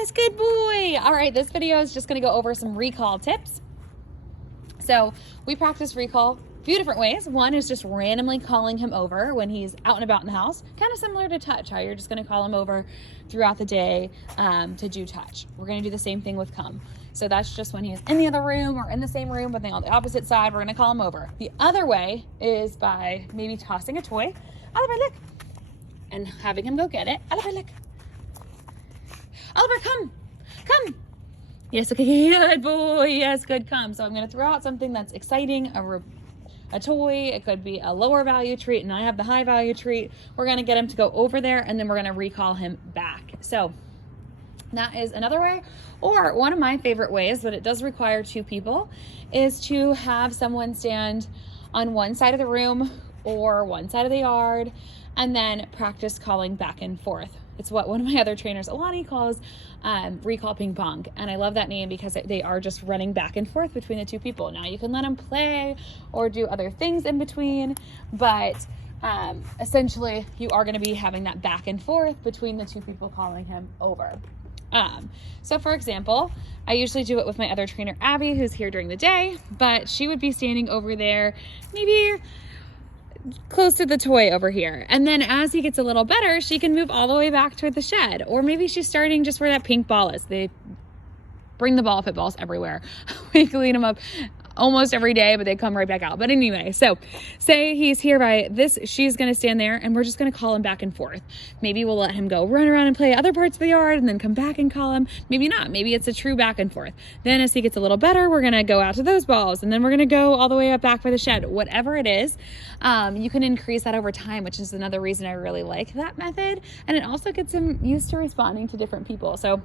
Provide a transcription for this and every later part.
Yes, good boy. All right, this video is just gonna go over some recall tips. So we practice recall a few different ways. One is just randomly calling him over when he's out and about in the house, kind of similar to touch, how you're just gonna call him over throughout the day to do touch. We're gonna do the same thing with come. So that's just when he's in the other room or in the same room, but then on the opposite side, we're gonna call him over. The other way is by maybe tossing a toy, Oliver, look, and having him go get it. Oliver, look. Oliver, come. Yes, okay, good boy. Yes, good, come. So I'm gonna throw out something that's exciting, a toy. It could be a lower value treat, and I have the high value treat. We're gonna get him to go over there, and then we're gonna recall him back. So that is another way. Or one of my favorite ways, but it does require two people, is to have someone stand on one side of the room or one side of the yard and then practice calling back and forth. It's what one of my other trainers, Alani, calls recall ping pong. And I love that name because they are just running back and forth between the two people. Now you can let them play or do other things in between, but essentially you are going to be having that back and forth between the two people calling him over. So for example, I usually do it with my other trainer, Abby, who's here during the day, but she would be standing over there, maybe close to the toy over here. And then as he gets a little better, she can move all the way back toward the shed. Or maybe she's starting just where that pink ball is. They bring the ball pit balls everywhere. We clean them up almost every day, but they come right back out. But anyway, so say he's here by this, she's going to stand there and we're just going to call him back and forth. Maybe we'll let him go run around and play other parts of the yard and then come back and call him. Maybe not. Maybe it's a true back and forth. Then as he gets a little better, we're going to go out to those balls and then we're going to go all the way up back by the shed. Whatever it is, you can increase that over time, which is another reason I really like that method. And it also gets him used to responding to different people. So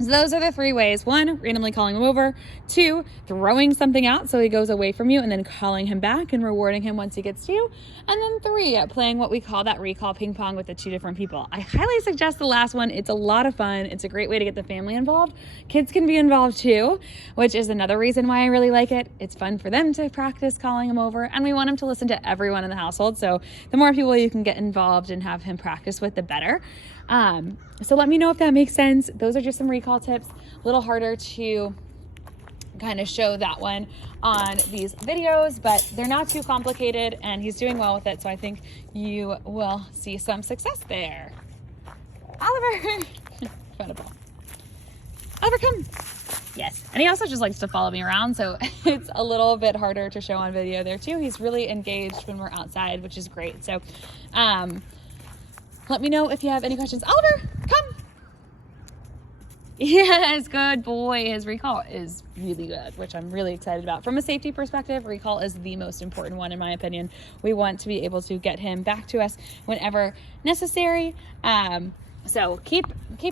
those are the three ways. One, randomly calling him over. Two, throwing something out so he goes away from you and then calling him back and rewarding him once he gets to you. And then three, playing what we call that recall ping pong with the two different people. I highly suggest the last one. It's a lot of fun. It's a great way to get the family involved. Kids can be involved too, which is another reason why I really like it. It's fun for them to practice calling him over, and we want him to listen to everyone in the household. So the more people you can get involved and have him practice with, the better. So let me know if that makes sense. Those are just some recall tips. A little harder to kind of show that one on these videos, but they're not too complicated and he's doing well with it. So I think you will see some success there. Oliver, incredible. Oliver, come. Yes. And he also just likes to follow me around. So it's a little bit harder to show on video there too. He's really engaged when we're outside, which is great. So, let me know if you have any questions. Oliver, come. Yes, good boy. His recall is really good, which I'm really excited about. From a safety perspective, recall is the most important one, in my opinion. We want to be able to get him back to us whenever necessary. So keep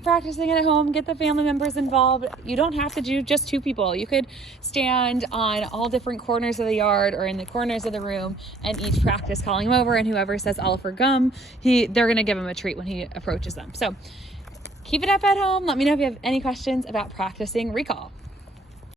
practicing it at home, get the family members involved. You don't have to do just two people. You could stand on all different corners of the yard or in the corners of the room and each practice calling him over, and whoever says Oliver gum, they're going to give him a treat when he approaches them. So keep it up at home. Let me know if you have any questions about practicing recall.